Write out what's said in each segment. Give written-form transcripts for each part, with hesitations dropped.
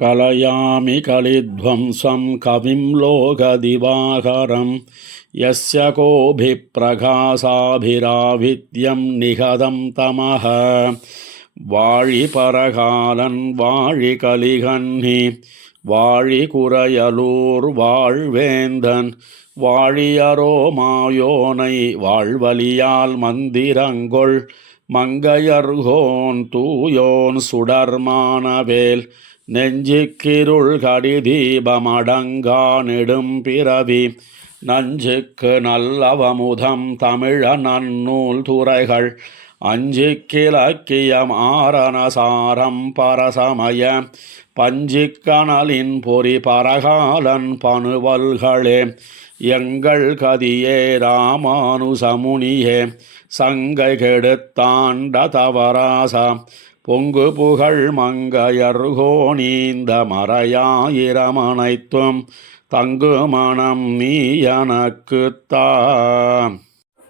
கலயாமி கலித்வம்சம் கவிம் லோகதிவாகரம் யஸ்ய கோபிப்பிரகாசாபிராவித்யம் நிகதம் தமஹ. வாழி பரகாலன் வாழி கலிகன்னி வாழி குறையலூர் வாழ்வேந்தன் வாழியரோ மாயோனை வாழ்வலியால் மந்திரங்கொள் மங்கையர்கோன் தூயோன் சுடர்மானவேல் நெஞ்சுக்கிருள் கடிதீபமடங்கா நெடும் பிறவி நஞ்சுக்கு நல்லவமுதம் தமிழ நன்னூல் துறைகள் அஞ்சிக்கிலக்கியம் ஆரணசாரம் பரசமய பஞ்சிக்கணலின் பொறி பரகாலன் பணுவல்களே எங்கள் கதியே ராமானுசமுனியே சங்கை கெடுத்தாண்ட தவராசா பொங்கு புகழ் மங்கையர்கோணீந்த மறையாயிரமனைத்தும் தங்கு மனம் நீ எனக்குத்தா.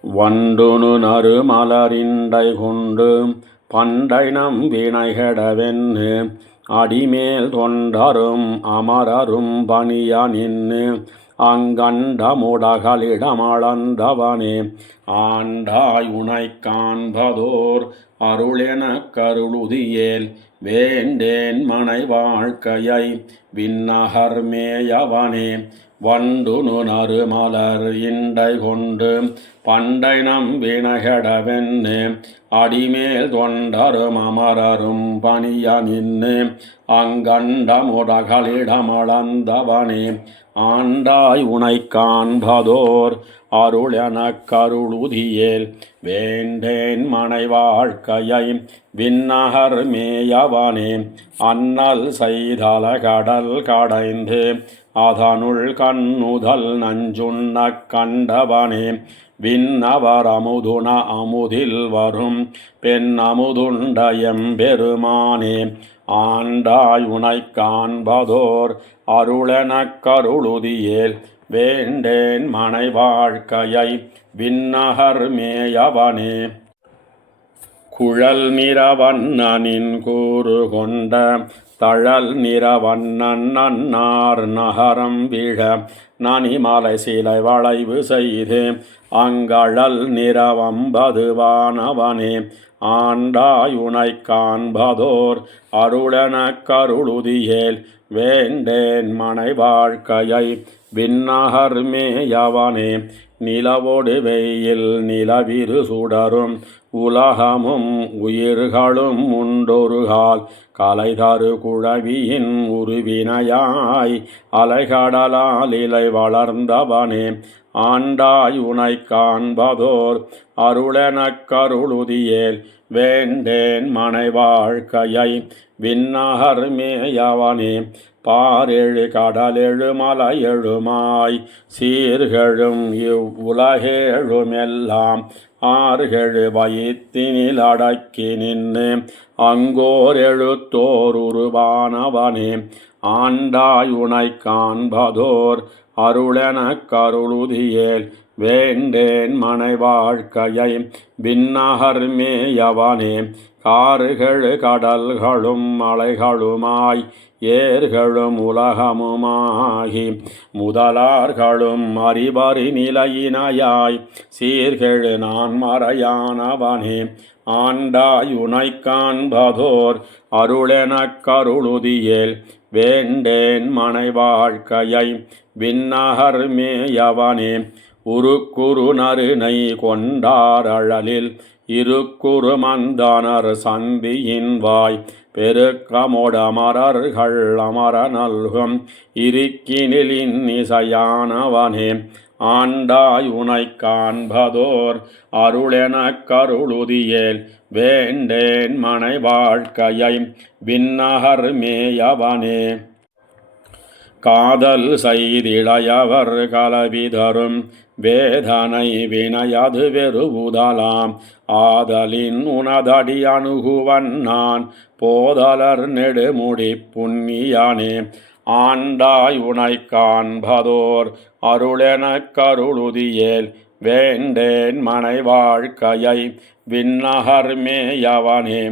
வண்டுனு நறுமலரிண்டை கொண்டு பண்டை நம் வினைகெடவென்னு அடிமேல் தொண்டரும் அமரரும் பணிய நின்னு அங்கண்டமுடகளிடமளந்தவனே ஆண்டாய் உனைக் காண்பதோர் அருளெனக் கருளுதியேல் வேண்டேன் மனை வாழ்க்கையை விண்ணகர் மேயவனே. வண்டுனு நறுமலர் இண்டை கொண்டு பண்டை நம் வினைகெடவென்னு அடிமேல் தொண்டரும் அமரரும் பணிய நின்னு அங்கண்டமுடகளிடமளந்தவனே ஆண்டாய் உனைக் காண்பதோர் அருளெனக் கருளுதியேல் வேண்டேன் மனை வாழ்க்கையை விண்ணகர் மேயவனே. அண்ணல் செய்தல கடல் கடைந்து அதனுள் கண்ணுதல் நஞ்சுண்ணக் கண்டவனே விண்ணவர் அமுதுன அமுதில் வரும் பெண் அமுதுண்ட எம்பெருமானே ஆண்டாய் உனைக் காண்பதோர் அருளெனக் கருளுதியேல் வேண்டேன் மனை வாழ்க்கையை விண்ணகர் மேயவனே. குழல் நிறவண்ணனின் கூறு கொண்ட தழல் நிறவண்ணன் நன்னார் நகரம் விழ நனிமலை சிலை வளைவு செய்து அங்கழல் நிறவம்பதுவானவனே ஆண்டாய் உனைக் காண்பதோர் அருளெனக் கருளுதியேல் வேண்டேன் மனை வாழ்க்கையை விண்ணகர் மேயவனே. நிலவொடு வெயில் நிலவிரு சுடரும் உலகமும் உயிர்களும் உண்டொருகால் கலை தரு குழவியின் உருவினையாய் அலைகடலால் இலை வளர்ந்தவனே ஆண்டாய் உனைக் காண்பதோர் அருளெனக் கருளுதியேல் வேண்டேன் மனை வாழ்க்கையை விண்ணகர் மேயவனே. பாரெழு கடலெழு மலையெழுமாய் சீர்கெழும் இவ்வுலகேழுமெல்லாம் ஆர்கெழு வயிற்றினில் அடக்கி நின்று அங்கோர் எழுத்தோர் உருவானவனே ஆண்டாய் உனைக் காண்பதோர் அருளெனக் கருளுதியேல் வேண்டேன் மனை வாழ்க்கையை விண்ணகர் மேயவனே. காறுகெழு கடல்களும் மலைகளுமாய் ஏர்களும் உலகமுமாகி முதலார்களும் அறிபறி நிலையினையாய் சீர்கெழு நான் மறையானவனே ஆண்டாய் உனைக் காண்பதோர் அருளெனக் கருளுதியேல் வேண்டேன் மனை வாழ்க்கையை விண்ணகர் மேயவனே. உருக்குறு நறுனை கொண்டாரழலில் இருக்குறு மந்தனர் சந்தியின் வாய் பெருக்கமொடமரர்கள் அமர நல்கும் இருக்கினில் இன்னிசையானவனே ஆண்டாய் உனைக் காண்பதோர் அருளெனக் கருளுதியேல் வேண்டேன் மனை வாழ்க்கையை விண்ணகர் மேயவனே. காதல் செய்திளையவர் கலவிதரும் வேதனை வினையது வெறுவுதலாம் ஆதலின் உனதடி அணுகுவன் நான் போதலர் நெடுமுடி புண்ணியானே ஆண்டாய் உனைக் காண்பதோர் அருளெனக் கருளுதியேல் வேண்டேன் மனை வாழ்க்கையை விண்ணகர் மேயவனே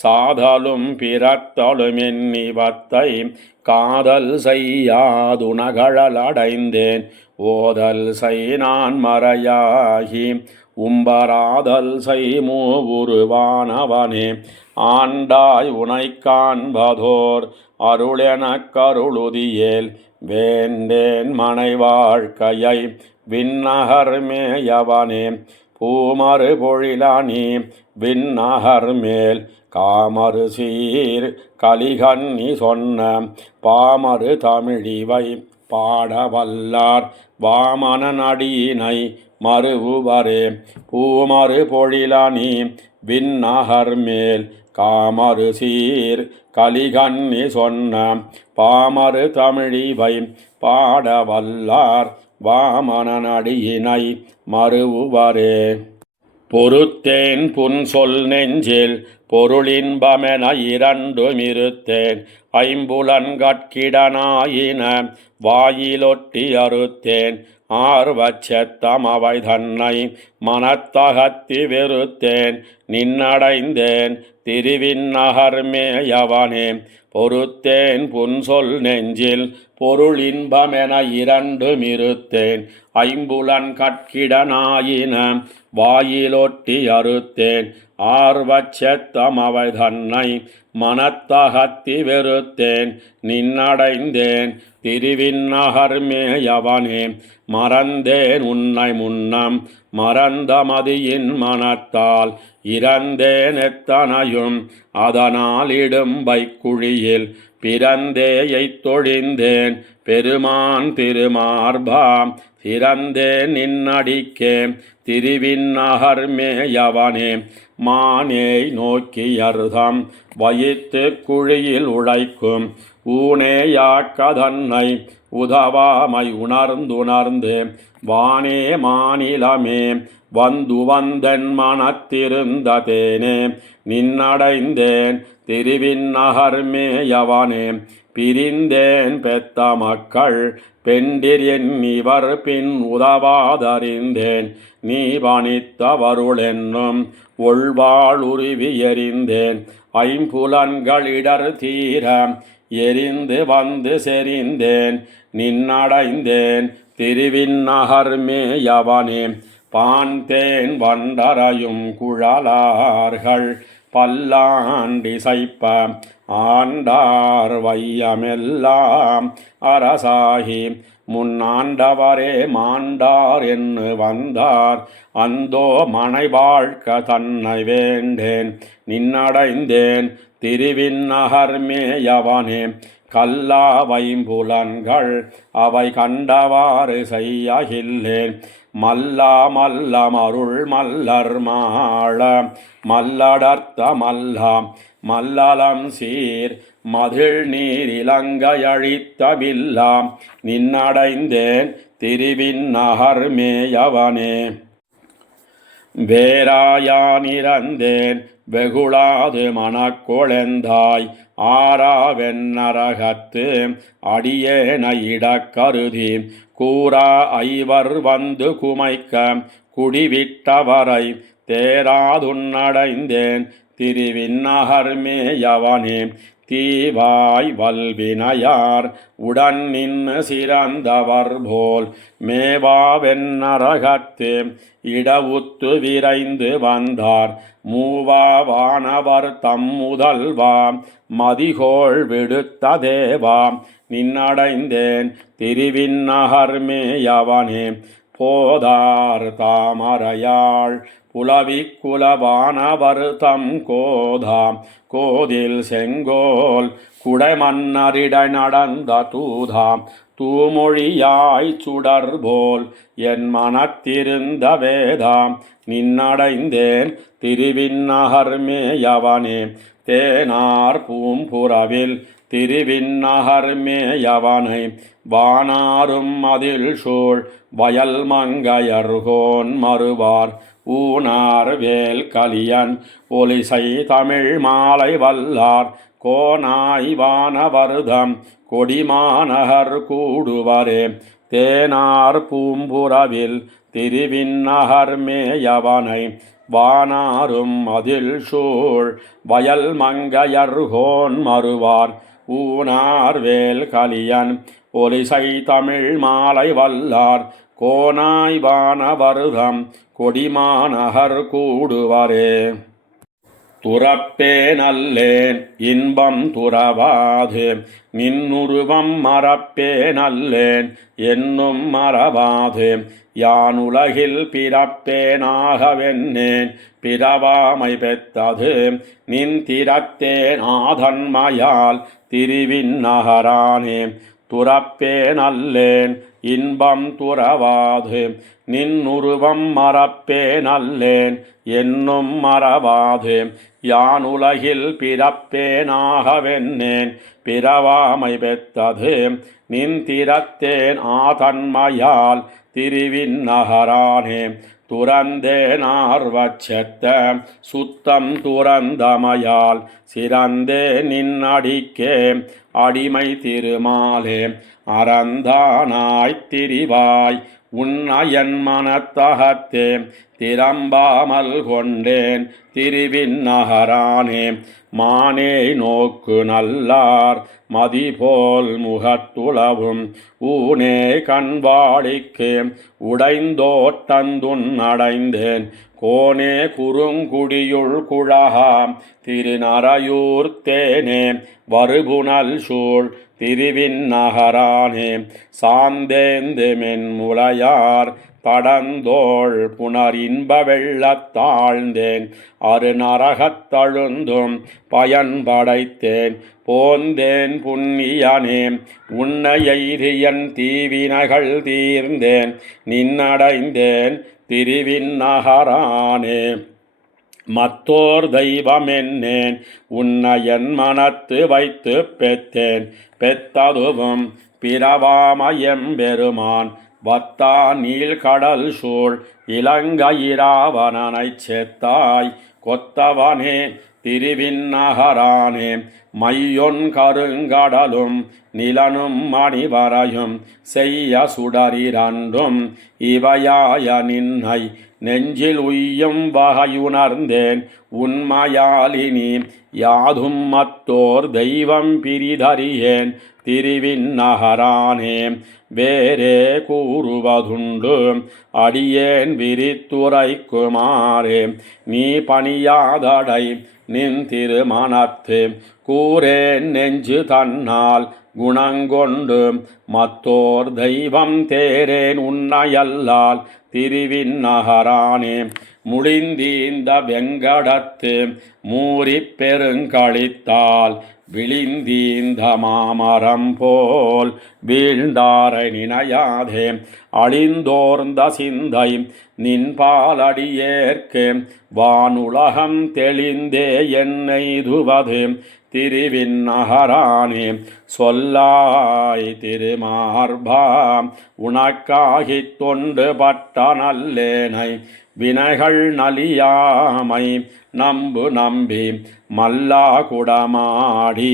சாதலும் பிறத்தலும் என்னிவத்தை காதல் செய்யாதுணகழலடைந்தேன் ஓதல் செய் நான் மறையாகி உம்பராதல் செய் மூவுருவானவனே ஆண்டாய் உனை காண்பதோர் அருளெனக் கருளுதியேல் வேண்டேன் மனை வாழ்க்கையை விண்ணகர் மேயவனே பூமறு பொழிலானி விண்ணகர் மேல் காமறு சீர் கலிகன்னி சொன்ன பாமறு தமிழிவை பாடவல்லார் வாமனன் அடியினை மறுவுவரே பூமறு பொழிலானி விண்ணகர் மேல் காமறு சீர் கலிகன்னி சொன்ன பாமறு தமிழிவை பாடவல்லார் வாமனன் அடியினை மறுவுவரே பொறுத்தேன் புன்சொல் நெஞ்சில் பொருளின்பமென இரண்டுமிருத்தேன் ஐம்புலன்கட்கிடனாயின வாயிலொட்டி அறுத்தேன் ஆர்வச்சத்தமவை தன்னை மனத்தகத்தி வெறுத்தேன் நின்னடைந்தேன் திருவிண்ணகர் மேயவனே பொறுத்தேன் புன்சொல் நெஞ்சில் பொருளின்பமென இரண்டுமிருத்தேன் ஐம்புலன் கட்கிடனாயின வாயிலொட்டி அறுத்தேன் ஆர்வச்சத்தமவை தன்னை மனத்தகத்தி வெறுத்தேன் நின்னடைந்தேன் திருவிண்ணகர் மேயவனே மறந்தேன் உன்னை முன்னம் மறந்தமதியின் மனத்தால் இறந்தேன் எத்தனையும் அதனால் இடும்பை குழியில் பிறந்தேயைத் தொழிந்தேன் பெருமான் திருமார்பா சிறந்தேன் நின்னடிக்கே திருவிண்ணகர் மேயவனே மானேய் நோக்கியர்தம் வயிற்று குழியில் உழைக்கும் ஊனேயாக்கதன்னை உதவாமை உணர்ந்துணர்ந்து வானே மாநிலமே வந்து வந்தென் மனத்திருந்த தேனே நின்னடைந்தேன் திருவிண்ணகர் மேயவனே பிரிந்தேன் பெத்த மக்கள் பெண்டிர் இவர் பின் உதவாதறிந்தேன் நீ பணித்தவருளென்னும் ஒள்வாளுருவி எறிந்தேன் ஐம்புலன்களிடர் தீர எரிந்து வந்து செறிந்தேன் நின்னடைந்தேன் திருவிண்ணகர் மேயவனே பான்தேன் வண்டரையும் குழலார்கள் பல்லாண்டிசைப்ப ஆண்டார் வையமெல்லாம் அரசாகி முன்னாண்டவரே மாண்டார் என்று வந்தார் அந்தோ மனை வாழ்க்க தன்னை வேண்டேன் நின்னடைந்தேன் திருவிண்ணகர் மேயவனே கல்லா வைம்புலன்கள் அவை கண்டவாறு செய்யகில்லேன் மல்லா மல்லம் அருள் மல்லர் மாள மல்லடர்த்த மல்லாம் மல்லலம் சீர் மதில் நீர் இலங்கையழித்த வில்லாம் நின்னடைந்தேன் திருவிண்ணகர் மேயவனே வேராயானிறந்தேன் வெகுளாது மனக்கொழந்தாய் ஆறாவென்னரகத்து அடியேனையிடக் கருதி கூறா ஐவர் வந்து குமைக்க குடிவிட்டவரை தேராதுன்னடைந்தேன் திருவிண்ணகர் மேயவனே தீவாய் வல்வினையார் உடன் நின்று சிறந்தவர் போல் மேவாவென்னரகத்து இடவுத்து விரைந்து வந்தார் மூவாவானவர் தம் முதல்வா மதிகோள் விடுத்த தேவா நின்னடைந்தேன் திருவிண்ணகர் மேயவனே போதார் தாமரையாள் புலவிக் குலவானவர் தம் கோதாம் கோதில் செங்கோல் குடைமன்னரிடை நடந்த தூதாம் தூமொழியாய் சுடர்போல் என் மனத்திருந்த வேதாம் நின்னடைந்தேன் திருவிண்ணகர் மேயவனே தேனார் பூம்புறவில் திருவிண்ணகர் மேயவனை வானாரும் அதில் சூழ் வயல் மங்கையர்கோன் மறுவார் ஊனார் வேல் கலியன் ஒலிசை தமிழ் மாலை வல்லார் கோனாய் வானவர்தம் கொடிமாநகர் கூடுவரே தேனார் பூம்புறவில் திருவிண்ணகர் மேயவனை வானாரும் அதில் சூழ் வயல் மங்கையர்கோன் மறுவார் ஊனார் வேல் கலியன் ஒலிசை தமிழ் மாலை வல்லார் கோனாய் வானவர்தம் கொடிமாநகர் கூடுவரே. துறப்பே நல்லேன் இன்பம் துறவாது நின்னுருவம் மறப்பே நல்லேன் என்னும் மறவாது யானுலகில் பிறப்பேனாகவென்னேன் பிறவாமை பெற்றது நின் திறத்தேன் ஆதன்மையால் திருவின் நகரானே. துறப்பே நல்லேன் இன்பம் துறவாது நின்னுருவம் மறப்பே நல்லேன் என்னும் மறவாது யானுலகில் பிறப்பேனாகவென்னேன் பிறவாமை பெற்றது நின் திறத்தேன் ஆதன்மையால் திருவின் நகரானே. துறந்தேனார்வச்செத்த சுத்தம் துறந்தமையால் சிறந்தே நின் அடிக்கே அடிமை திருமாலே. அறந்தானாய்த் திரிவாய் உன்னயன் மனத்தகத்தே திறம்பாமல் கொண்டேன் திருவின் நகரானே. மானே நோக்கு நல்லார் மதிபோல் முகத்துளவும் ஊனே கண்வாடிக்கு உடைந்தோட்டந்துன் அடைந்தேன் கோனே குறுங்குடியுள் குழகாம் திருநறையூர் தேனே வருபுனல் சூழ் திருவின் நகரானே. சாந்தேந்து மென்முலையார் படந்தோள் புனர் இன்ப வெள்ளத்தாழ்ந்தேன் அருநரகத்தழுந்தும் பயன் படைத்தேன் போந்தேன் புண்ணியனே உன்னை எய்தியன் தீவினைகள் தீர்ந்தேன் நின்னடைந்தேன் திருவின் நகரானே. மத்தோர் தெய்வமென்னேன் உன்னையன் மனத்து வைத்து பெற்றேன் பெத்ததுவும் பிறவாமயம்பெருமான் வத்தா நீள்கடல் சூழ் இலங்கையிராவணனைச் செத்தாய் கொத்தவனே திருவின் நகரானே. மையொன் கருங்கடலும் நிலனும் மணிவரையும் செய்ய சுடரிரண்டும் இவையாய நின்னை நெஞ்சில் உய்யும் வகையுணர்ந்தேன் உண்மையாலினி யாதும் மத்தோர் தெய்வம் பிரிதறியேன் திருவின் நகரானே. வேறே கூறுவதுண்டு அடியேன் விரித்துரைக்குமாறே நீ பணியாதடை நின் திருமணத்து கூறேன் நெஞ்சு தன்னால் குணங்கொண்டு மத்தோர் தெய்வம் தேரேன் உன்னையல்லால் திருவின் நகரானே. முடிந்தீந்த வெங்கடத்து மூரிப் பெருங்களித்தால் விழிந்தீந்த மாமரம் போல் வீழ்ந்தாரை நினையாதே அழிந்தோர்ந்த சிந்தை நின்பாலடியேற்கு வானுலகம் தெளிந்தே என்னெய்துவது திருவின் நகரானே. சொல்லாய் திருமார்பா உனக்காகித் தொண்டு பட்ட நல்லேனை வினைகள் நலியாமை நம்பு நம்பி மல்லா குடமாடி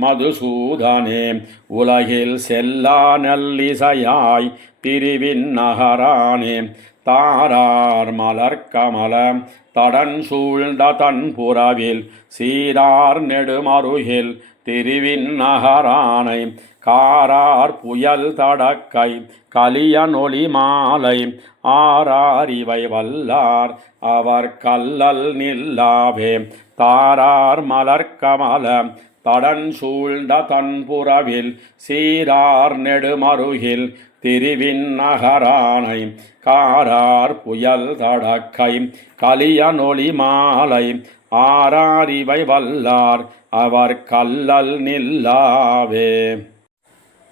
மதுசூதனே உலகில் செல்லா நல்லிசையாய் திருவின் நகரானே. தாரார் மலர்கமல தடன் சூழ்ந்த தன் புறவில் சீரார் நெடுமருகில் திருவின் நகரானை. காரார் புயல் தடக்கை கலியனொலி மாலை ஆரார் இவை வல்லார் அவர் கல்லல் நில்லாவே. தாரார் மலர்கமல தடன் சூழ்ந்த தன்புறவில் சீரார் நெடுமருகில் திருவின் நகரானை. காரார் புயல் தடக்கை கலியனொலி மாலை ஆரார் இவை வல்லார் அவர் கல்லல் நில்லாவே.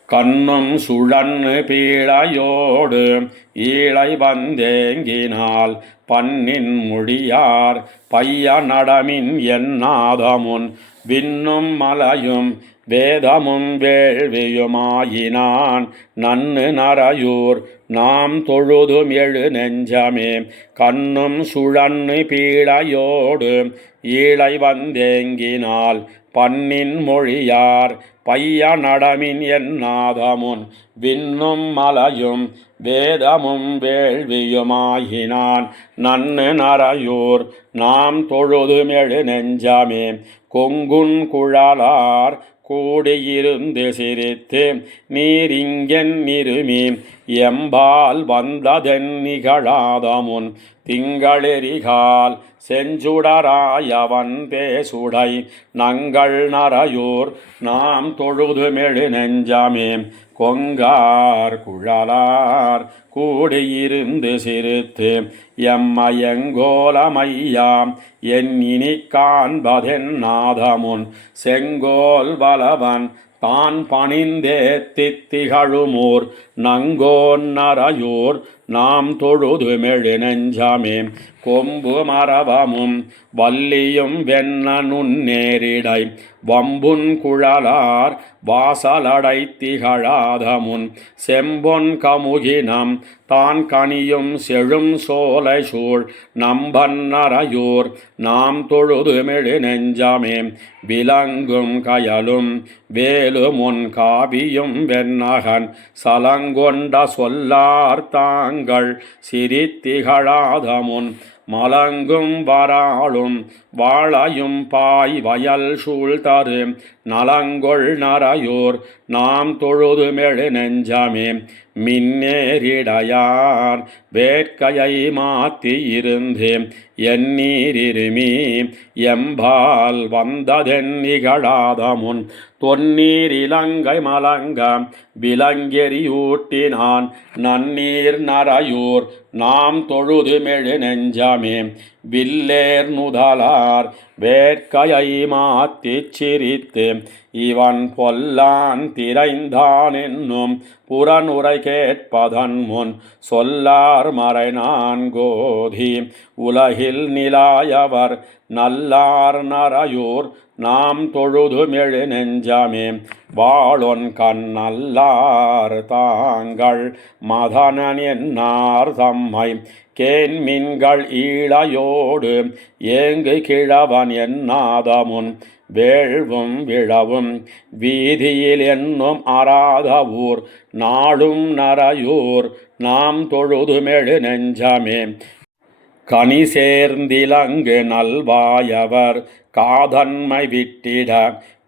கண்ணும் சுழன்னு பீழையோடு ஈழை வந்தேங்கினால் பன்னின் முடியார் பைய நடமின் என்னாதமுன் விண்ணும் மலையும் வேதமும் வேள்வியுமாயினான் நன்னு நரையூர் நாம் தொழுதும் எழு நெஞ்சமே. கண்ணும் சுழன்னு பீழையோடு ஈழை வந்தேங்கினால் பண்ணின் மொழியார் பைய நடமின் என்னாதமுன் விண்ணும் மலையும் வேதமும் வேள்வியுமாகினான் நன்னு நரையூர் நாம் தொழுதுமெழு நெஞ்சமே கொங்குன் குழலார் கூடியிருந்து சிரித்து நீரிங்கென் நிருமி எம்பால் வந்ததென் நிகழாதமுன் திங்களெரிகால் செஞ்சுடராயவன் தேசுடை நங்கள் நரையூர் நாம் தொழுதுமெழு நெஞ்சமே கொங்கார் குழலார் கூடியிருந்து சிரித்து எம்மயங்கோலமையாம் எண்ணினி காண்பதென் நாதமுன் செங்கோல் வலவன் தான் பணிந்தேத்தித் திகழுமோர் நங்கோன் நரையூர் நாம் தொழுதுமெழு நெஞ்சமே கொம்பு மரபமும் வல்லியும் வெண்ண நுண்ணேரிடை வம்புன் குழலார் வாசலடை திகழாதமுன் செம்பொன் கமுகினம் தான் கனியும் செழும் சோலை சூழ் நம்பன் நரையூர் நாம் தொழுதுமெழு நெஞ்சமே விலங்கும் கயலும் வேலுமுன் காவியும் வெண்ணகன் சலங்கொண்ட சொல்லார் தாங்கள் சிரித்திகழாதமுன் மலங்கும் வராளும் வாழையும் பாய் வயல் சூழ்தரு நலங்கொள் நரையூர் நாம் தொழுதுமெழு நெஞ்சமே மின்னேரிடையார் வேட்கையை மாத்தி இருந்து எந்நீரிருமி எம்பால் வந்ததென் நிகழாதமுன் தொன்னீர் இலங்கை மலங்க விலங்கெறியூட்டினான் நன்னீர் நரையூர் நாம் தொழுதுமெழு நெஞ்சமே வில்லேர் நுதலார் வேட்கையை மாத்திச் சிரித்து இவன் பொல்லான் திரைந்தான் என்னும் புறனுரை கேட்பதன் முன் சொல்லார் மறை நான்கோதி உலகில் நிலாயவர் நல்லார் நரையூர் நாம் தொழுதுமெழு நெஞ்சமே வாழொன் கண் நல்லார் தாங்கள் மதனன் என்னார் தம்மை கேண்மின்கள் ஈழையோடு ஏங்கு கிழவன் என்னாதமுன் வேள்வும் விழவும் வீதியில் என்னும் அறாத ஊர் நாடும் நரையூர் நாம் தொழுதுமெழு நெஞ்சமே கனி சேர்ந்திலங்கு நல்வாயவர் காதன்மை விட்டிட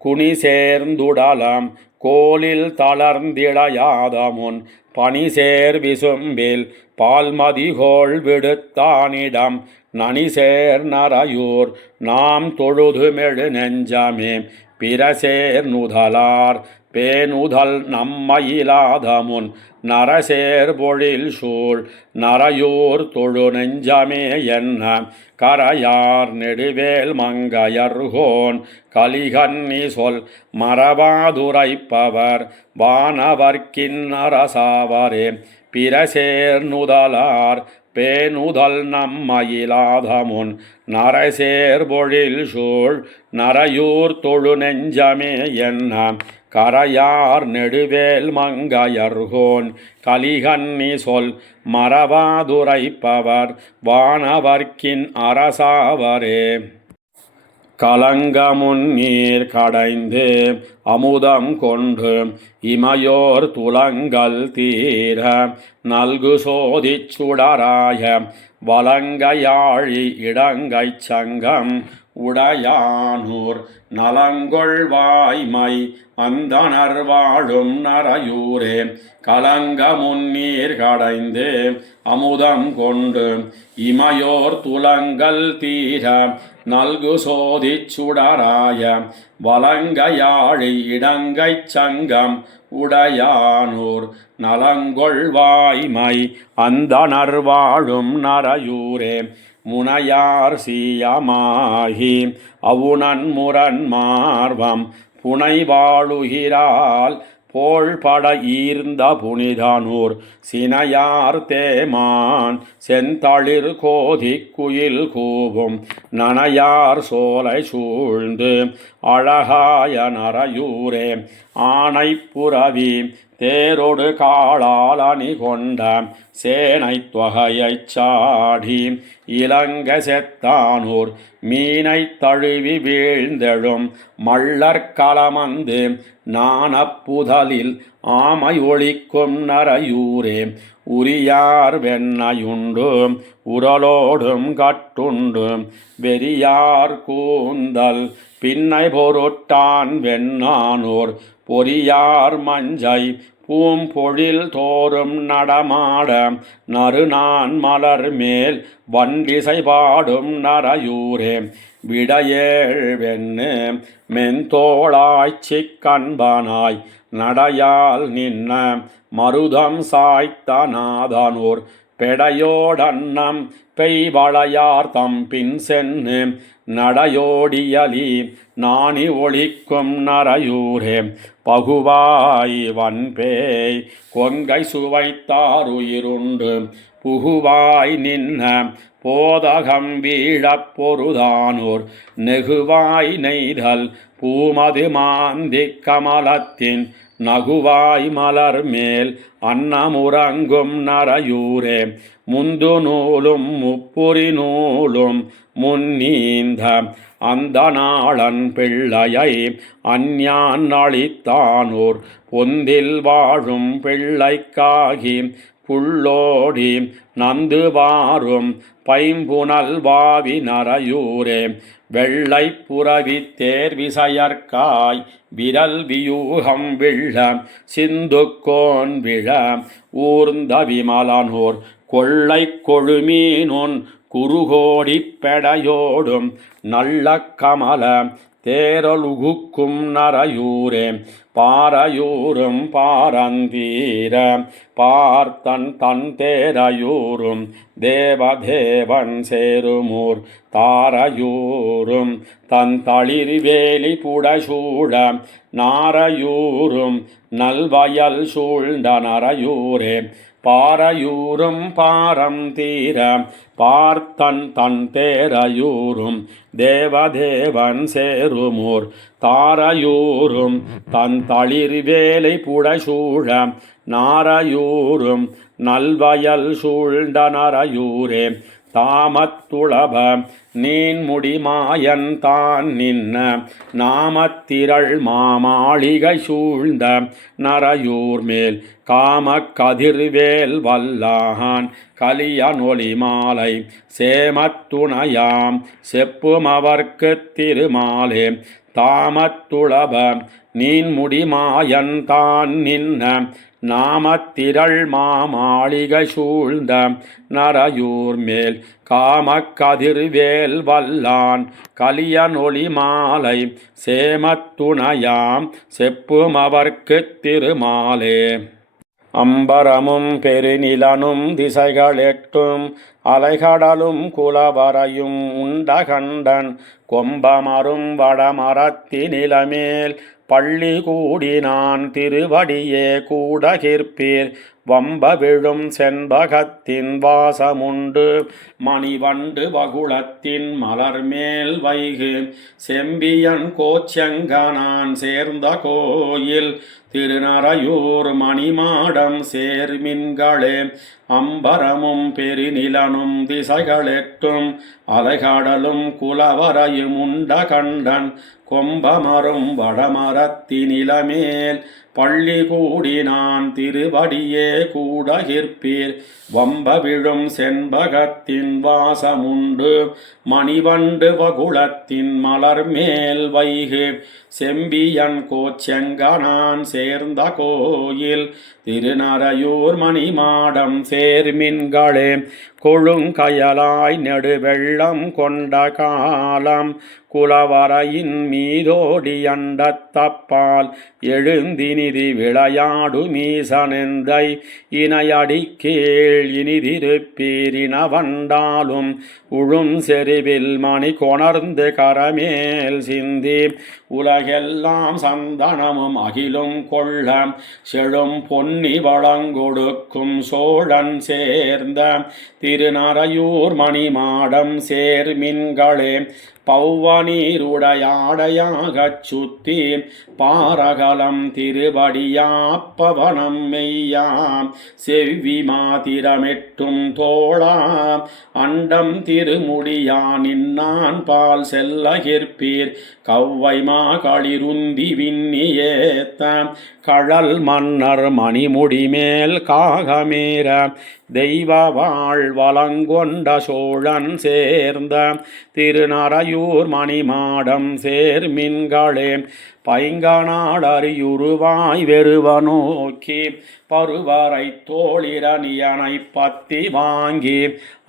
குனி சேர்ந்துடலம் கோலில் தளர்ந்திடையாதமுன் பனி சேர் விசும்பில் பால்மதிகோள் விடுத்தானிடம் நனிசேர் நரையூர் நாம் தொழுதுமெழு நெஞ்சமே பிரசேர் நுதலார் பேணுதல் நம்மயிலாதமுன் நரசேர் பொழில் சூழ் நரையூர் தொழு நெஞ்சமே என்ன கரையார் நெடுவேல் மங்கையர்கோன் கலிகன்னி சொல் மரபாதுரைப்பவர் வானவர்க்கின் அரசாவரே பிரசேர் நுதலார் பேணுதல் நம்மயிலாதமுன் நரசேர் பொழில் சூழ் நரையூர் தொழு நெஞ்சமே என்ன கரையார் நெடுவேல் மங்கையர்கோன் கலிகன்னி சொல் மரபாதுரைப்பவர் வானவர்க்கின் அரசாவரே கலங்கமுன் நீர் கடைந்து அமுதம் கொண்டு இமையோர் துலங்கல் தீர நல்கு சோதிச் சுடராய வலங்கையாழி இடங்கைச் சங்கம் உடையானூர் நலங்கொள் வாய்மை அந்தணர் வாழும் நரையூரே கலங்க முன்னீர் கடைந்து அமுதம் கொண்டு இமையோர் துலங்கல் தீர நல்கு சோதிச் சுடராய வலங்கையாழி இடங்கைச் சங்கம் உடையானூர் நலங்கொள் வாய்மை அந்தணர் வாழும் நரையூரே முனையார் சீயமாகி அவுணன் முரண் மார்வம் புனை வாழுகிறாள் போழ்பட ஈர்ந்த புனிதனூர் சினையார் தேமான் செந்தளிர் கோதி குயில் கூவும் நனையார் சோலை சூழ்ந்து அழகாய நரையூரே ஆனைப்புறவி தேரொடு காளால் அணி கொண்ட சேனை தொகையைச் சாடி இலங்க செத்தானூர் மீனை தழுவி வீழ்ந்தெழும் மள்ளற்களமந்து நாணப்புதலில் ஆமை ஒழிக்கும் நரையூரே உரியார் வெண்ணையுண்டு உரலோடும் கட்டுண்டு வெறியார் கூந்தல் பின்னை பொருட்டான் வெண்ணானோர் பொறியார் மஞ்சை பூம்பொழில் தோறும் நடமாட நறுநான் மலர் மேல் வண்டிசை பாடும் நரையூரே விடையேழ் வெண்ணு மென்தோளாய்ச்சிக் கண்பனாய் நடையால் நின்ன மருதம் சாய்த்த நாதனூர் பெடையோடன்னம் பெய்வளையார் தம்பின் சென்னு நடையோடியலி நாணி ஒழிக்கும் நரையூரே பகுவாய் வன்பேய் கொங்கை சுவைத்தாருயிருண்டு புகுவாய் நின்ன போதகம் வீழப் பொருதானோர் நெகுவாய் நெய்தல் பூமது மாந்தி கமலத்தின் நகுவாய் மலர் மேல் அன்னமுறங்கும் நரையூரே முந்து நூலும் முப்புரி நூலும் முன்னீந்த அந்த நாளன் பிள்ளையை அஞ்ஞான் அளித்தானோர் பொந்தில் வாழும் பிள்ளைக்காகி புள்ளோடி நந்து வாரும் பைம்புனல் வாவி நரையூரே வெள்ளை புறவி தேர்விசையற்காய் விரல் வியூகம் விழ சிந்துக்கோன் விழ ஊர்ந்த விமலனோர் கொள்ளை கொழுமீனுன் குறுகோடிப் பெடையோடும் நல்ல கமல தேரலுகுக்கும் நரையூரே பாரையூரும் பாரந்தீர பார்த்தன் தன் தேரையூரும் தேவதேவன் சேருமூர் தாரையூரும் தன் தளிர்வேலி புடசூழ நாரையூரும் நல்வயல் சூழ்ந்த நரையூரே பாரையூரும் பாரம் தீர பார்த்தன் தன் தேரையூரும் தேவதேவன் சேருமூர் தாரையூரும் தன் தளிர்வேலை புடசூழ நாரையூரும் நல்வயல் சூழ்ந்த நரையூரே தாமத்துளப நீன்முடி மாயன் தான் நின்ன நாமத்திரள் மாமாளிகை சூழ்ந்த நரையூர் மேல் காமக் கதிர்வேல் வல்லான் கலியனொலி மாலை சேமத்துணையாம் செப்புமவர்க்கு திருமாலே தாமத்துளப நீன்முடி மாயன் தான் நின்ன நாமத்திரள் மாமாளிகை சூழ்ந்த நரையூர் மேல் காமக் கதிர்வேல் வல்லான் கலியனொலி மாலை சேமத்துணையாம் செப்புமவர்க்கு திருமாலே அம்பரமும் பெருநிலனும் திசைகளெட்டும் அலைகடலும் குலவரையும் உண்டகண்டன் கொம்பமரும் வடமரத்தினிலமேல் பள்ளி கூடினான் திருவடியே கூடகிற்பீர் வம்ப விழும் செண்பகத்தின் வாசமுண்டு மணிவண்டு வகுளத்தின் மலர்மேல் வைகு செம்பியன் கோச்செங்கனான் சேர்ந்த கோயில் திருநரையூர் மணிமாடம் சேர்மின்களே அம்பரமும் பெருநிலனும் திசைகளெட்டும் அலைகடலும் குலவரையும் உண்டகண்டன் கொம்பமரும் வடமரத்தினிலமேல் பள்ளி கூடினான் திருவடியே கூடகிற்பீர் வம்ப விழும் செண்பகத்தின் வாசமுண்டு மணிவண்டு வகுளத்தின் மலர்மேல் வைகு செம்பியன் கோச்செங்கனான் சேர்ந்த கோயில் திருநரையூர் மணிமாடம் சேர்மின்களே கொழுங்கயலாய் நெடுவெள்ளம் கொண்ட காலம் குலவரையின் மீதோடி அண்டத்தப்பால் எழுந்தினிதி விளையாடு மீசனெந்தை இணையடி கீழ் இனிதிருப்பீரின வண்டாலும் உழும் செறிவில் மணி கொணர்ந்து கரமேல் சிந்தி உலகெல்லாம் சந்தனமும் அகிலும் கொள்ள செழும் பொன்னி வளங்கொடுக்கும் சோழன் சேர்ந்த திருநறையூர் மணிமாடம் சேர்மின்களே பௌவநீருடையாடையாகச் சுத்தி பாரகலம் திருவடியாப்பவனம் மெய்யாம் செவ்வி மாதிரமெட்டும் தோளாம் அண்டம் திருமுடியான் இன்னான் பால் செல்லகிற்பீர் கவ்வைமா களிருந்தி விண்ணியேத்த கழல் மன்னர் மணிமுடிமேல் காகமேற தெய்வ வாழ்வலங்கொண்ட சோழன் சேர்ந்த திருநறையூர் மணிமாடம் சேர்மின்களே பைங்கநாள் அறியுருவாய் வெறுவ நோக்கி பருவரை தோளிரணியனை பத்தி வாங்கி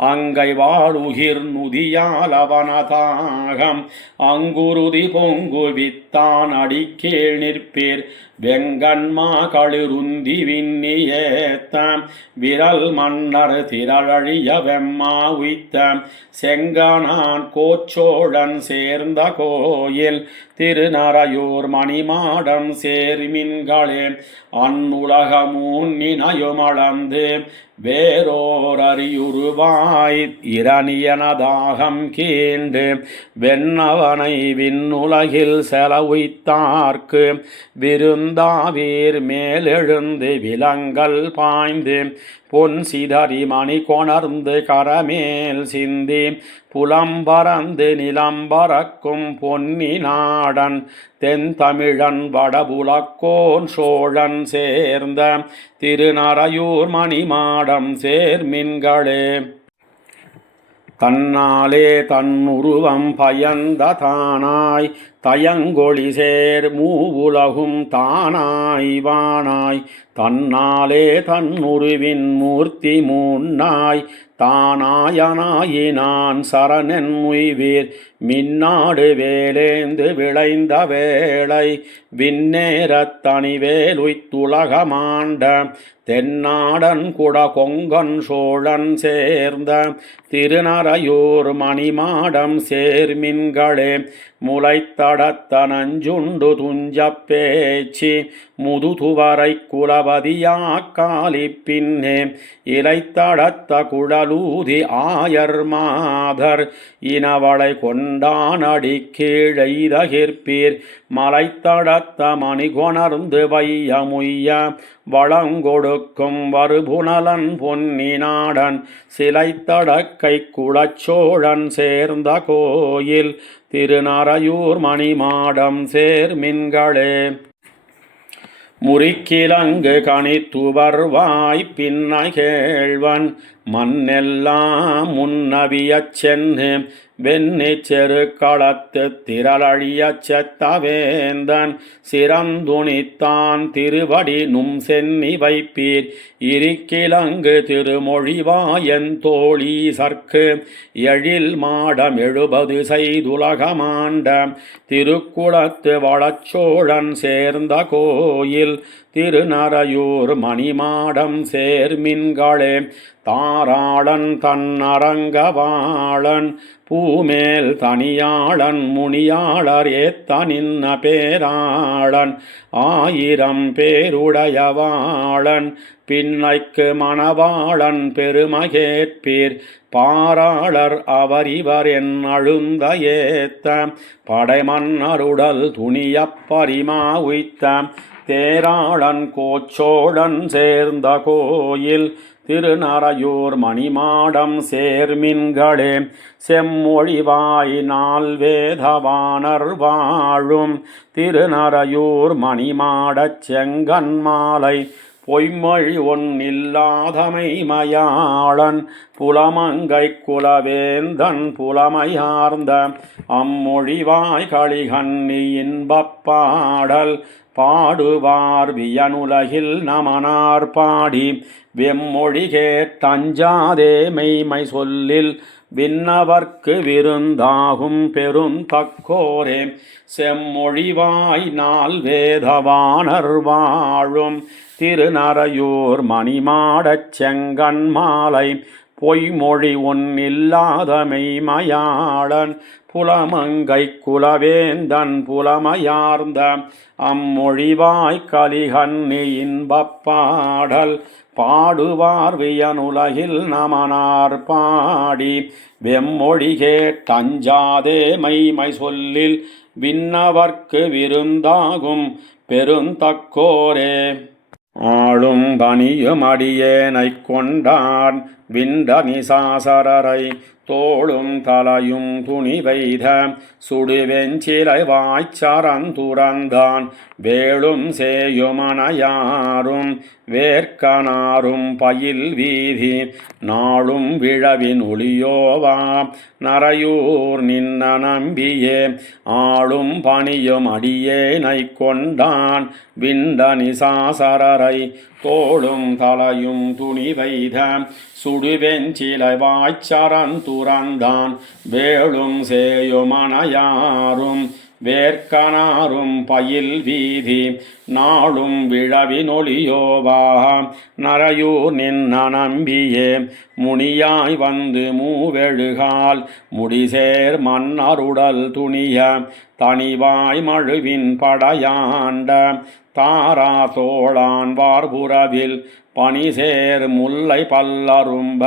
அங்கை வாழுகிர் நுதியால் அவனதாகம் அங்குருதி பொங்கு வித்தான் அடிக்கீழ் நிற்பீர் வெங்கண்மா களிருந்தி விண்ணியேத்த விரல் மன்னர் திரழிய வெம்மா உய்த்த செங்கனான் கோச்சோழன் சேர்ந்த கோயில் திருநறையூர் மணிமாடம் சேர்மின்களே அன்னுலகமூன் நினையுமளந்து வேரோர் அறியுருவாய் இரணியனதாகம் கீண்டு வெண்ணவனை விண்ணுலகில் செலவுய்த்தார்க்கு விருந்தாவீர் மேலெழுந்து விலங்கல் பாய்ந்து பொன் சிதறி மணி கொணர்ந்து கரமேல் சிந்தி புலம்பரந்து நிலம்பறக்கும் பொன்னி நாடன் தென் தமிழன் வடபுலக்கோன் சோழன் சேர்ந்த திருநறையூர் மணிமாடம் சேர்மின்களே தன்னாலே தன்னுருவம் பயந்த தானாய் தயங்கொழி சேர் மூவுலகும் தானாய் வானாய் தன்னாலே தன்னுருவின் மூர்த்தி மூன்னாய் தானாயனாயினான் சரணென் முய்வீர் மின்னாடு வேலேந்து விளைந்த வேளை விண்ணேரத் தனிவேலுய்த்துலகமாண்ட தென்னாடன் குட கொங்கன் சோழன் சேர்ந்த திருநறையூர் மணிமாடம் சேர்மின்களே முளைத்தடத்த நஞ்சுண்டு துஞ்சப் பேச்சு முதுதுவரை குலபதியாக்காலி பின்னே இலைத்தடத்த குழலூதி ஆயர் மாதர் இனவளை கொண்டானடி கீழெய்தகிற்பீர் மலைத்தடத்த மணி கொணர்ந்து வையமுய்ய வளங்கொடுக்கும் வருபுனலன் பொன்னி நாடன் சிலைத்தடக்கை குலச்சோழன் சேர்ந்த கோயில் திருநறையூர் மணிமாடம் சேர்மின்களே முறிக்கிலங்கு கணித்துவர்வாய் பின்னை கேழ்வன் மண்ணெல்லாம் முன்னவியச் சென்று வெண்ணி செரு களத்து திரளழியச் செத்தவேந்தன் சிறந்துணித்தான் திருவடி நும் சென்னி வைப்பீர் இருக்கிலங்கு திருமொழிவாயன் தோழீசற்கு எழில் மாடம் 70 செய்துலகமாண்ட திருக்குளத்து வளச்சோழன் சேர்ந்த கோயில் திருநறையூர் மணிமாடம் சேர்மின்களே தாராளன் தன்னரங்கவாளன் பூமேல் தனியாளன் முனியாளர் ஏத்த நின்ன பேராளன் 1000 பேருடையவாளன் பின்னைக்கு மணவாளன் பெருமகேற்பீர் பாராளர் அவர் இவர் என் அழுந்த ஏத்த படைமன்னருடல் துணியப் பரிமா உய்த்த தேராளன் கோச்சோழன் சேர்ந்த கோயில் திருநறையூர் மணிமாடம் சேர்மின்களே செம்மொழிவாய் நால்வேதவானர் வாழும் திருநறையூர் மணிமாடச் செங்கன்மாலை பொய்மொழி ஒன்னில்லாதமை மயாளன் புலமங்கை குலவேந்தன் புலமையார்ந்த அம்மொழிவாய் களிகண்ணி இன்பப்பாடல் பாடுவார் வியனுலகில் நமனார் பாடி வெம்மொழி கேட்டஞ்சாதே மெய்மை சொல்லில் விண்ணவர்க்கு விருந்தாகும் பெருந்தக்கோரே செம்மொழிவாய் நாள் வேதவாணர் வாழும் திருநறையூர் மணிமாடச் செங்கண் மாலை பொய்மொழி ஒன்னில்லாத மெய்மயாளன் புலமங்கை குலவேந்தன் புலமையார்ந்த அம்மொழிவாய் கலிகன்னி இன்பப் பாடல் பாடுவார் வியனுலகில் நமனார் பாடி வெம்மொழி கேட்டஞ்சாதே மெய்மை சொல்லில் விண்ணவர்க்கு விருந்தாகும் பெருந்தக்கோரே ஆளும் பணியும் அடியேனைக் கொண்டான் விண்ட நிசாசரரை தோளும் தலையும் துணிவைத சுடுவெஞ்சிலை வாய்ச்சரந்துறந்தான் வேளும் சேயுமனையாரும் வேர்க்கனாரும் பயில் வீதி நாளும் விழவின் ஒளியோவா நறையூர் நின்ன நம்பியே ஆளும் பணியும் அடியேனைக் கொண்டான் விண்ட நிசாசரரை தோளும் தலையும் துணிவைத சுடுவெஞ்சிலை வாய்ச்சரந்துறந்தான் வேளும் சேயுமனையாரும் வேர்க்கனாரும் பயில் வீதி நாளும் விழவினொளியோவா நறையூர் நின்ன நம்பியே முனியாய் வந்து மூவெழுகால் முடிசேர் மன்னருடல் துணிய தனிவாய் மழுவின் படையாண்ட தாரா தோளான் வார்புறவில் பனிசேர் முல்லை பல்லரும்ப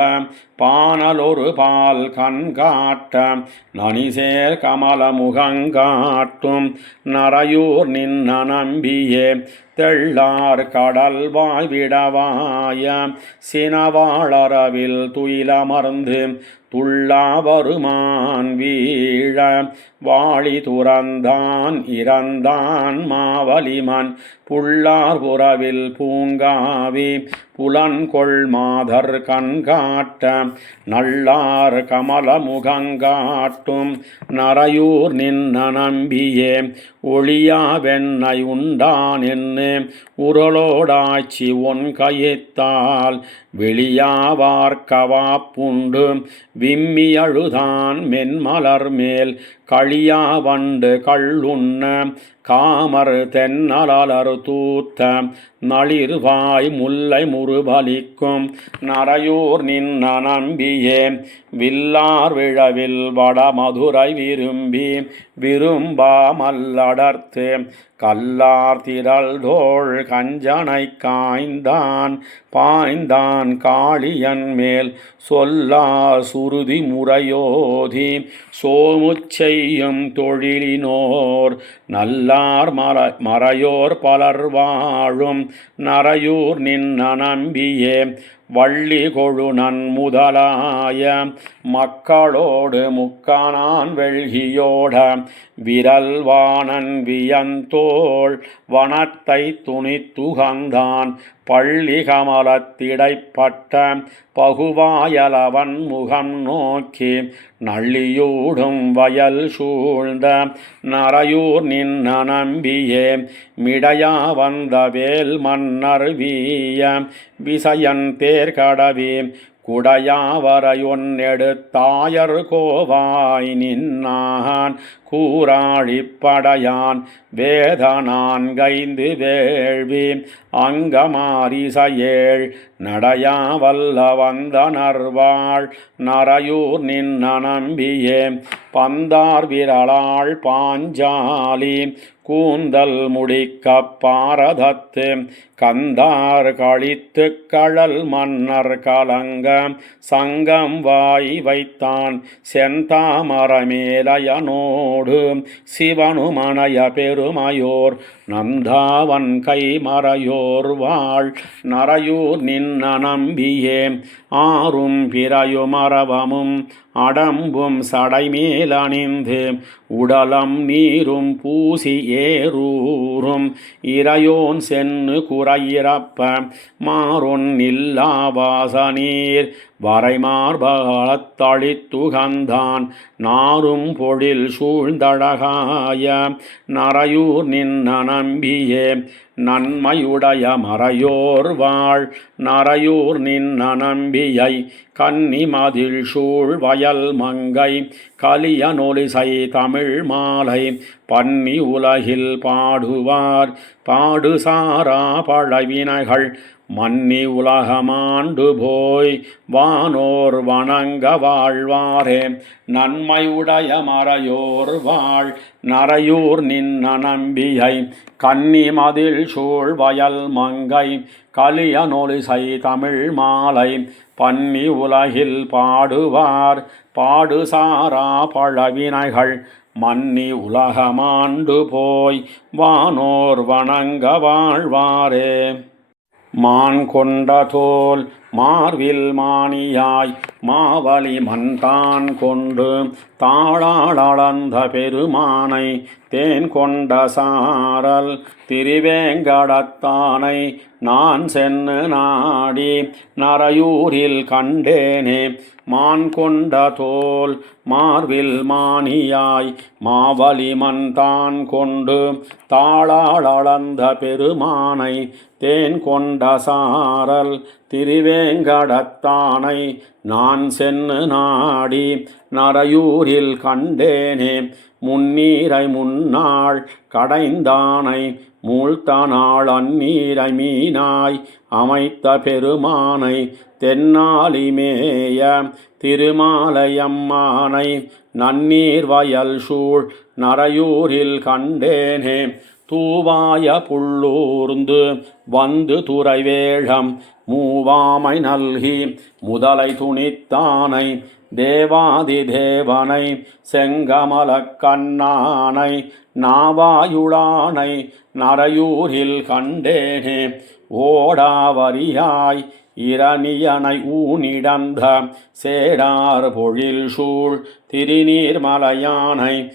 பானலொரு பால் கண்காட்ட நனிசேர் கமல முகங்காட்டும் நறையூர் நின்ன நம்பியே தெள்ளார் கடல் வாய்விடவாய சினவாளரவில் துயிலமர்ந்து துள்ளா வருமான் வீழ வாழி துறந்தான் இறந்தான் மாவலிமன் புள்ளார் புறவில் பூங்காவி புலன்கொள் மாதர் கண்காட்ட நல்லார் கமல முகங்காட்டும் நறையூர் நின்ன நம்பியே ஒளியா வெண்ணை உண்டான் என்று உரலோடாய்ச்சி ஒன் கயித்தால் வெளியாவார்க்கவாப்புண்டு விம்மி அழுதான் மென்மலர் மேல் களியா வண்டு கள்ளுண்ண காமர் தென்னலர் தூத்த நளிர்வாய் முல்லை முறுபலிக்கும் நறையூர் நின்ன நம்பியே வில்லார் விழவில் வடமதுரை விரும்பி விரும்பா மல்லடர்த்து கல்லார் திரள் தோள் கஞ்சனை காய்ந்தான் பாய்ந்தான் காளியன் மேல் சொல்லா சுருதி முறையோதி சோமுச்செய்யும் தொழிலினோர் நல்லார் மறையோர் பலர் வாழும் நறையூர் நின்ன நம்பியே வள்ளி கொழுநன் முதலாய மக்களோடு முக்கானான் வெள்கியோட விரல்வானன் வியந்தோள் வனத்தை துணித்துகந்தான் பள்ளி கமலத்திடைப்பட்ட பகுவாயலவன் முகம் நோக்கி நள்ளியூடும் வயல் சூழ்ந்த நறையூர் நின்ன நம்பியே மிடையா வந்த வேல் மன்னர் வீய விசயன் தேர்கடவி குடையாவரையொன்னெடுத்தாயர் கோவாய் நின்னான் கூராழிப்படையான் வேதனான் கைந்து வேள்வி அங்கமாரிசையேள் நடையா வல்ல வந்தனர்வாள் நறையூர் நின்ன நம்பியே பந்தார் விரலாள் பாஞ்சாலி கூந்தல் முடிக்க பாரதத்து கந்தார் கழித்து கழல் மன்னர் கலங்க சங்கம் வாய் வைத்தான் செந்தாமரமேலயனோடு சிவனுமனைய பெருமையோர் நந்தாவன் கைமறையோர் வாழ் நறையூர் நின்ன நம்பியே ஆறும் பிறையுமரவமும் அடம்பும் சடைமேல் அணிந்து உடலம் நீரும் பூசி ஏரூரும் இறையோன் சென்னு குறையிறப்ப மாறொன் இல்லாவாச நீர் வரைமார்பகலத்தளித்துகந்தான் நாரும் பொழில் சூழ்ந்தழகாய நரையூர் நின்ன நம்பியே நன்மையுடைய மறையோர் வாழ் நரையூர் நின்ன நம்பியை கன்னிமதில் சூழ் வயல் மங்கை கலிய நொலிசை தமிழ் மாலை பன்னி உலகில் பாடுவார் பாடுசாரா பழவினைகள் மன்னி உலகமாண்டு போய் வானோர் வணங்க வாழ்வாரே நன்மையுடைய மறையோர் வாழ் நரையூர் நின்ன நம்பியை கன்னிமதில் சூழ் வயல் மங்கை கலிய நொலிசை தமிழ் மாலை பன்னி உலகில் பாடுவார் பாடுசாரா பழவினைகள் மன்னி உலகமாண்டு போய் வானோர் வணங்க வாழ்வாரே மான் கொண்ட தோல் மார்வில் மானியாய் மாவலி மன்தான் கொண்டு தாளாளந்த பெருமானை தேன் கொண்ட சாரல் திருவேங்கடத்தானை நான் சென்னு நாடி நரையூரில் கண்டேனே மான் கொண்ட தோல் மார்வில் மானியாய் மாவலி மன்தான் கொண்டு தாளாளந்த பெருமானை தேன் கொண்ட சாரல் திருவேங்கடத்தானை நான் சென்னு நாடி நரையூரில் கண்டேனே முன்னீரை முன்னாள் கடைந்தானை மூழ்த்தனாள் அந்நீரை மீனாய் அமைத்த பெருமானை தென்னாலிமேய திருமாலையம்மானை நன்னீர் வயல் சூழ் நரையூரில் கண்டேனே தூவாய புள்ளூர்ந்து வந்து துறைவேழம் மூவாமை நல்கி முதலை துணித்தானை தேவாதி தேவனை செங்கமலக் கண்ணானை நாவாயுளானை நரையூரில் கண்டேனே ஓடாவரியாய் இரணியனை ஊனிடந்த சேடார் பொழில் சூழ் திருநீர்மலையானை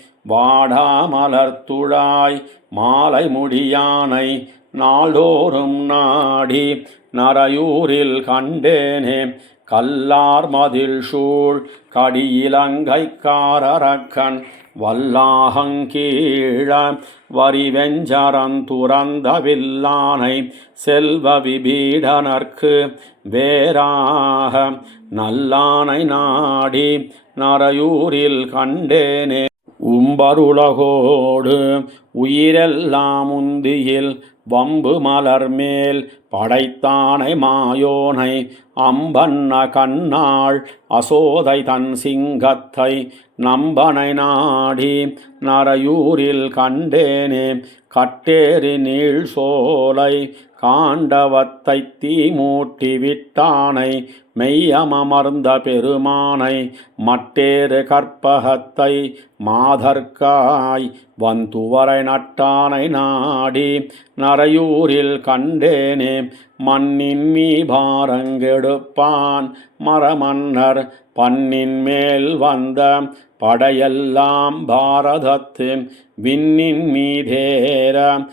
வாடாமலர்த்துழாய் மாலை முடியானை நாள்தோறும் நாடி நரையூரில் கண்டேனே கல்லார் மதில் சூழ் கடியிலங்கைக்காரரக்கன் வல்லாகங்கீழ வரிவெஞ்சரந்துறந்த வில்லானை செல்வ விபீடனர்க்கு வேறாக நல்லானை நாடி நரையூரில் கண்டேனே உம்பருலகோடு உயிரெல்லாம் உந்தியில் வம்பு மலர் மேல் படைத்தானை மாயோனை அம்பன்ன கண்ணாள் அசோதை தன் சிங்கத்தை நம்பனை நாடி நரையூரில் கண்டேனே கட்டேரி நீள் சோலை காண்டவத்தை தீ மூட்டி விட்டானை மெய்யமர்ந்த பெருமானை மட்டேறு கற்பகத்தை மாதர்க்காய் வந்துவரை நட்டானை நாடி நரையூரில் கண்டேனே மண்ணின் மீ பாரங்கெடுப்பான் மரமன்னர் பண்ணின் மேல் வந்த படையெல்லாம் பாரதத்து விண்ணின் மீதேற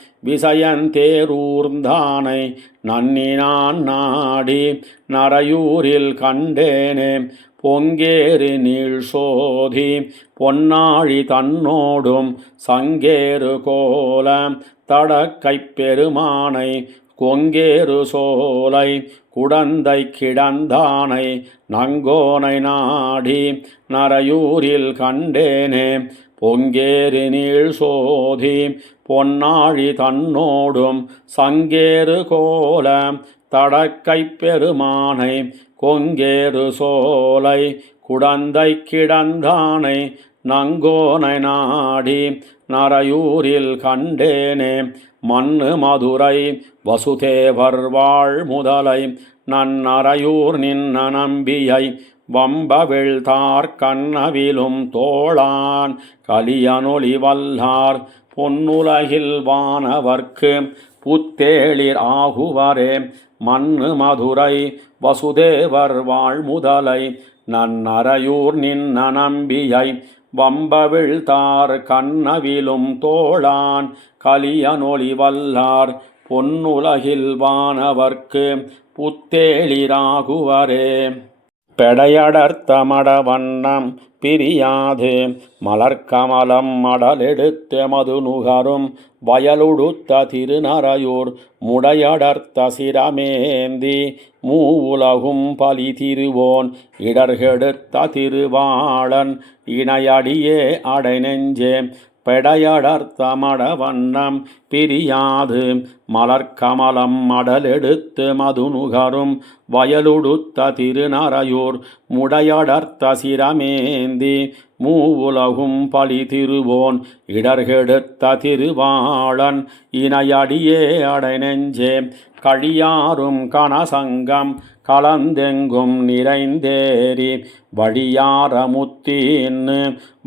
விசயந்தேரூர்ந்தானை நன்னினான் நாடி நரையூரில் கண்டேனே பொங்கேறு நீள் சோதி பொன்னாழி தன்னோடும் சங்கேறு கோல தடக்கைப் பெருமானை கொங்கேறு சோலை குடந்தை கிடந்தானை நங்கோனை நாடி நரையூரில் கண்டேனே பொங்கேறு நீள் சோதி பொன்னாழி தன்னோடும் சங்கேறு கோல தடக்கைப் பெருமானை கொங்கேறு சோலை குடந்தை கிடந்தானை நங்கோனை நாடி நரையூரில் கண்டேனே மண்ணு மதுரை வசுதேவர் வாழ் முதலை நன்னரையூர் நின்ன நம்பியை வம்பவிழ்தார் கண்ணவிலும் தோளான் கலியனொளி வல்லார் பொன்னுலகில் வானவர்க்கு புத்தேளிர் ஆகுவரே மண்ணு மதுரை வசுதேவர் வாழ் முதலை நன்னரையூர் நின்ன நம்பியை வம்பவிழ்தார் கண்ணவிலும் தோளான் கலியனொளி வல்லார் பொன்னுலகில் வானவர்க்கு புத்தேளிராகுவரே பெடையடர்த்த மடவண்ணம் பிரியாது மலர்க்கமலம் மடலெடுத்த மது நுகரும் வயலுடுத்த திருநரையூர் முடையடர்த்த சிரமேந்தி மூவுலகும் பலி திருவோன் இடர்கெடுத்த திருவாளன் இணையடியே அடைநெஞ்சே பெடையடர்த்த மடவண்ணம் பிரியாது மலர்க்கமலம் மடலெடுத்து மதுநுகரும் வயலுடுத்த திருநரையூர் முடையடர்த்த சிரமேந்தி மூவுலகும் பலி திருவோன் இடர்கெடுத்த திருவாளன் இணையடியே அடைநெஞ்சே கழியாரும் கனசங்கம் கலந்தெங்கும் நிறைந்தேறி வழியார முத்தீன்னு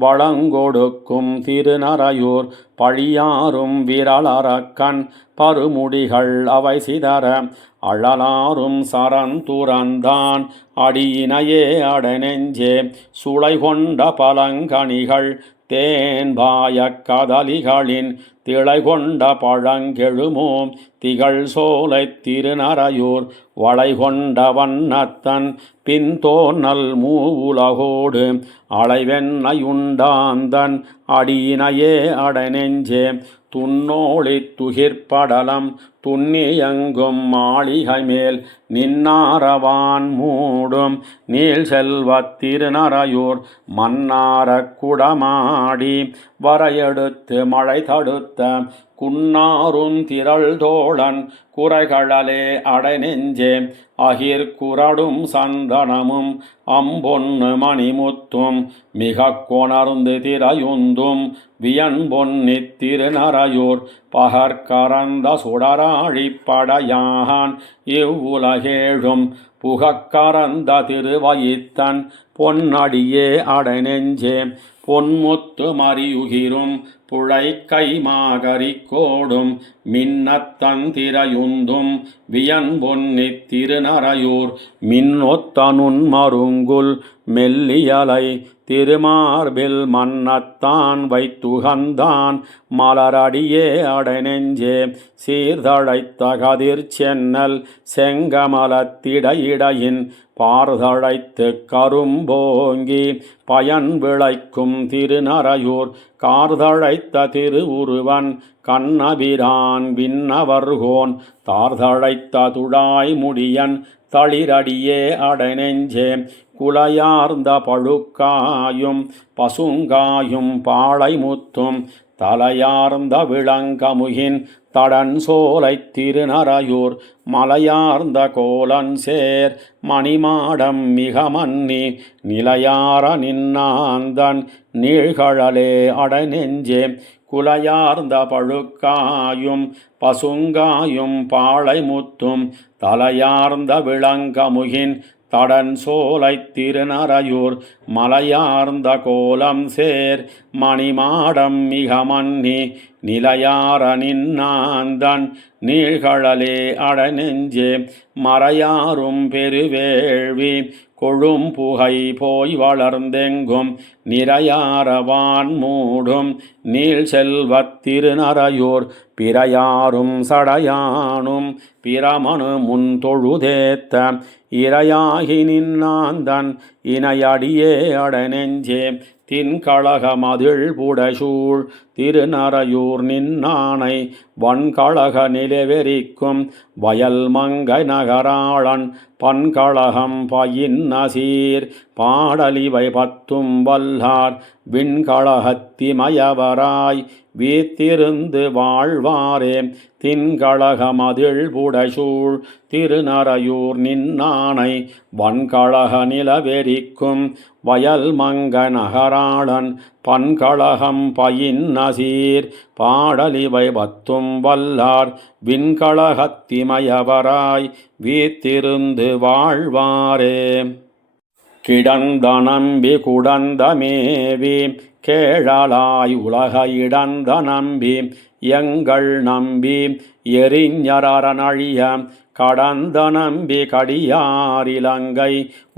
வளங்கொடுக்கும் திருநரையூர் பழியாரும் விரலரக்கன் பருமுடிகள் அவை சிதற அழலாரும் சரந்துரந்தான் அடியினையே அடைநெஞ்சே சுளை கொண்ட பழங்கனிகள் தேன்பாய கதலிகளின் திளை கொண்ட பழங்கெழுமோ திகழ் சோலை திருநரையூர் வளை கொண்ட வண்ணத்தன் பின்தோன்னல் மூவுலகோடு அலைவென்னையுண்டாந்தன் அடியினையே அடைநெஞ்சே துன்னோழி துகிர்படலம் துன்னியங்கும் மாளிகை மேல் நின்னாரவான் மூடும் நீள் செல்வத் திருநரையூர் மன்னார குடமாடி வரையெடுத்து மழை தடுத்த குன்னாரும் திரள் தோழன் குறைகளே அடைநெஞ்சே அகிர் குரடும் சந்தனமும் அம்பொன்னு மணிமுத்தும் மிக கொணர்ந்து திரையுந்தும் வியன் பொன்னி திருநரையூர் பகற்கரந்த சுடராழிப்படையான் இவ்வுலகேழும் புகக்கரந்த திருவயித்தன் பொன்னடியே அடைநெஞ்சே பொன்முத்து மறியுகிரும் புழை கைமாகரிக்கோடும் மின்னத்தன் திரையுந்தும் வியன் பொன்னி திருநரையூர் மின்னொத்தனுன் மருங்குல் மெல்லியலை திருமார்பில் மன்னத்தான் வைத்துகந்தான் மலரடியே அடைநெஞ்சே சீர்தழைத்த கதிர் சென்னல் செங்கமலத்திடையிடையின் பார்தழைத்து கரும்போங்கி பயன் விளைக்கும் திருநரையூர் கார்தழைத்த திருவுருவன் கண்ணபிரான் விண்ணவர்கோன் தார்தழைத்த துடாய் முடியன் தளிரடியே அடைநெஞ்சே குலையார்ந்த பழுக்காயும் பசுங்காயும் பாளை முத்தும் தலையார்ந்த விளங்கமுகின் தடன் சோலை திருநரையூர் மலையார்ந்த கோலன் சேர் மணிமாடம் மிக மன்னி நிலையார நின்னாந்தன் நீழ்கழலே அடைநெஞ்சே குலையார்ந்த பழுக்காயும் பசுங்காயும் பாளை முத்தும் தலையார்ந்த விளங்கமுகின் தடன் சோலை திருநரையூர் மலையார்ந்த கோலம் சேர் மணிமாடம் மிக மன்னி நிலையார நின்னாந்தன் நீழ்கழலே அடைநெஞ்சே மறையாரும் பெருவேள்வி கொழும் புகை போய் வளர்ந்தெங்கும் நிறையாரவான் மூடும் நீள் செல்வத் திருநரையூர் பிறையாரும் சடையானும் பிரமனு முன் தொழுதேத்த இரையாகி நின்னாந்தன் இணையடியே அடைநெஞ்சே தின்கழக மதிள் புடைசூழ் திருநரையூர் நின்னானை வன்கழக நிலவெறிக்கும் வயல் மங்கை நகராளன் பன்கழகம் பயின்னசீர் பாடலிவை பத்தும் வல்லார் விண்கழகத்திமயவராய் வீத்திருந்து வாழ்வாரே தின்கழக மதிள் புடைசூழ் திருநரையூர் நின்னானை வன்கழக நிலவெறிக்கும் வயல் மங்க நகராளன் பன்கழகம் பயின்னசீர் பாடலிவை பத்தும் வல்லார் விண்கழகத்திமயவராய் வீத்திருந்து வாழ்வாரே கிடந்த நம்பி குடந்த மேவி கேழலாய் உலக இடந்த நம்பி எங்கள் நம்பி எரிஞரனழிய கடந்த நம்பி கடியாரிலங்கை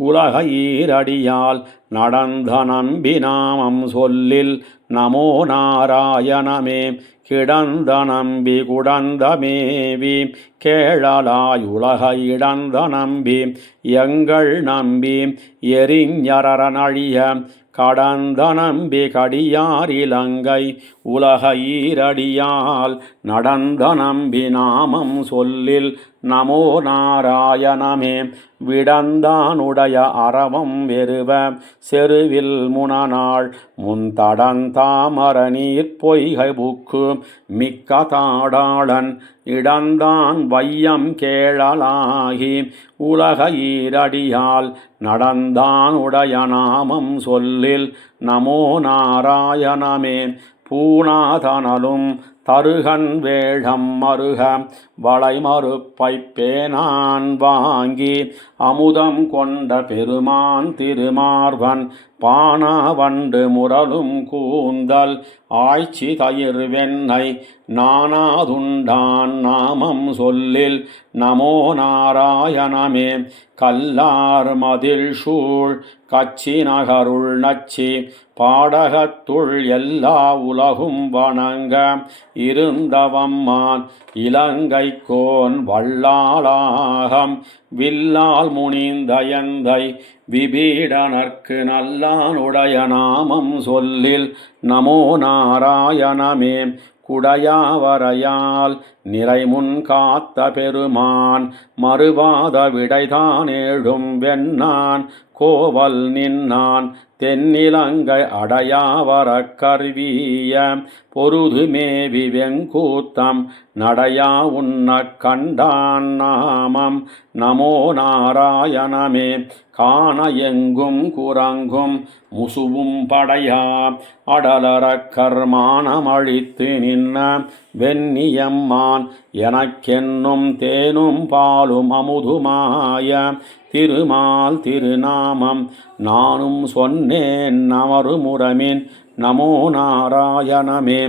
உலக ஈரடியால் நடந்த நம்பி நாமம் சொல்லில் நமோ நாராயணமே. கிடந்த நம்பி குடந்த மேவி கேழலாய் உலக இடந்த நம்பி எங்கள் நம்பி எரிஞரனழிய கடந்த நம்பி கடியாரிலங்கை உலக ஈரடியால் நடந்த நம்பி நாமம் சொல்லில் நமோ நாராயணமே. விடந்தானுடைய அரவம் வெறுவ செருவில் முனநாள் முந்தடந்தாமர நீர் பொய்கை புக்கு மிக்க தாடாளன் இடந்தான் வையம் கேழலாகி உலக ஈரடியால் நடந்தானுடைய நாமம் சொல்லில் நமோ நாராயணமே. பூணாதனலும் தருகன் வேழம் மருக வளைமறுப்பை பேனான் வாங்கி அமுதம் கொண்ட பெருமான் திருமார்வன் பானாவண்டு முரலும் கூந்தல் ஆய்ச்சி தயிர் வெண்ணை நானாதுண்டான் நாமம் சொல்லில் நமோ நாராயணமே. கல்லார் மதில் சூழ் கச்சி நகருள் நச்சி பாடகத்துள் எல்லா உலகும் வணங்க இருந்தவம்மான் இலங்கைக்கோன் வல்லாளாகம் வில்லால் முனிந்த எந்தை விபீடனர்க்கு நல்லானுடைய நாமம் சொல்லில் நமோ நாராயணமே. குடையாவரையால் நிறைமுன் காத்த பெருமான் மறுவாத விடைதானேழும் வெண்ணான் கோவல் நின்னான் தென்னிலங்கை அடையாவர கர்வீய பொருது மேவி வெங்கூத்தம் நடையா உன்ன கண்டான் நாமம் நமோ நாராயணமே. காண எங்கும் குரங்கும் முசுவும் படையா அடலர கர்மானமழித்து நின்ன வெண்ணியம்மான் எனக்கென்னும் தேனும் பாலும் அமுதுமாய திருமால் திருநாமம் நானும் சொன்னேன் நமருமுறமின் நமோ நாராயணமே.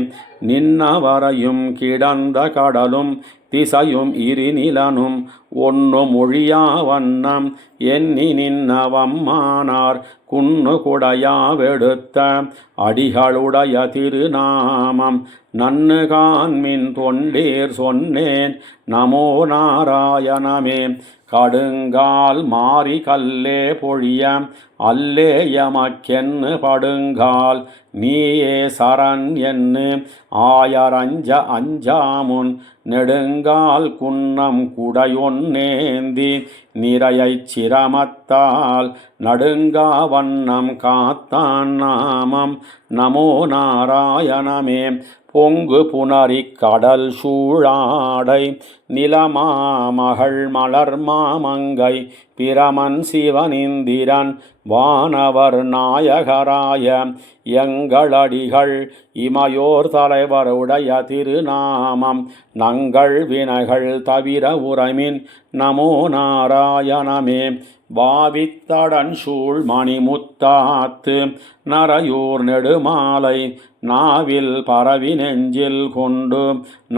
நின்னவரையும் கிடந்த கடலும் திசையும் இருநிலனும் ஒன்னும் ஒழியா வண்ணம் எண்ணி நின்னவம்மானார் குன்னு குடையாவெடுத்த அடிகளுடைய திருநாமம் நன்னு காண்மின் தொண்டீர் சொன்னேன் நமோ நாராயணமே. கடுங்கால் மாறி கல்லே பொழிய அல்லே எமக்கென்னு படுங்கால் நீயே சரண் என்று ஆயரஞ்ச அஞ்சாமுன் நெடுங்கால் குன்னம் குடையொன்னேந்தி நிறையச் சிரமத்தால் நடுங்கா வண்ணம் காத்தான் நாமம் நமோ நாராயணமே. பொங்கு புனரி கடல் சூழாடை நிலமாமகள் மலர் மாமங்கை பிரமன் சிவனிந்திரன் வானவர் நாயகராய எங்களடிகள் இமையோர் தலைவருடைய திருநாமம் நங்கள் வினைகள் தவிர உரைமின் நமோ நாராயணமே. பாவித்தடன் சூழ் மணிமுத்தாத்து நரையூர் நெடுமாலை நாவில் பரவி நெஞ்சில் கொண்டு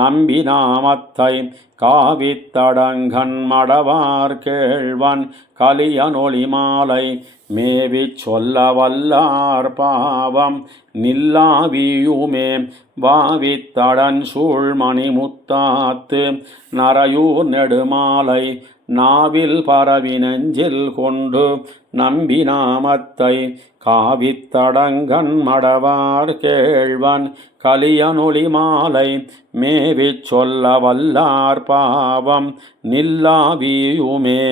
நம்பி நாமத்தை காவித்தடங்கண் மடவார் கேழ்வன் கலியனொளி மாலை மேவிச் சொல்ல வல்லார் பாவம் நில்லாவியுமே. பாவித்தடன் சூழ் மணிமுத்தாத்து நரையூர் நெடுமாலை நாவில் பரவி நெஞ்சில் கொண்டு நம்பி நாமத்தை காவித்தடங்கண் மடவார் கேழ்வன் கலியனொளி மாலை மேவிச் சொல்ல வல்லார் பாவம் நில்லாவியுமே.